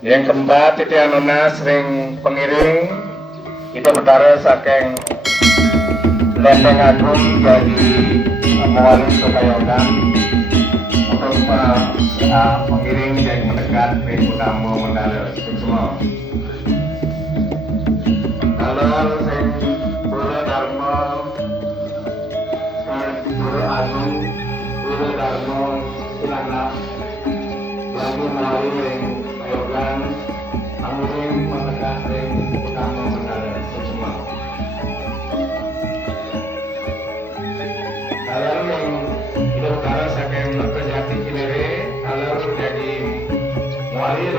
Yang keempat itu anuna sering pengiring itu betara saking Lenteng Agung jadi mewali Sukayogan untuk pengiring yang mendekat dari Utama Mandala semua. Kalau sing Guru Dharma Guru Agung Guru Dharma Ilana lagi melalui yang Kayogan pengiring mendekat dari Utama Mandala semua. Kalau yang kita utara saking Kertajati Cinere, kalau jadi mualir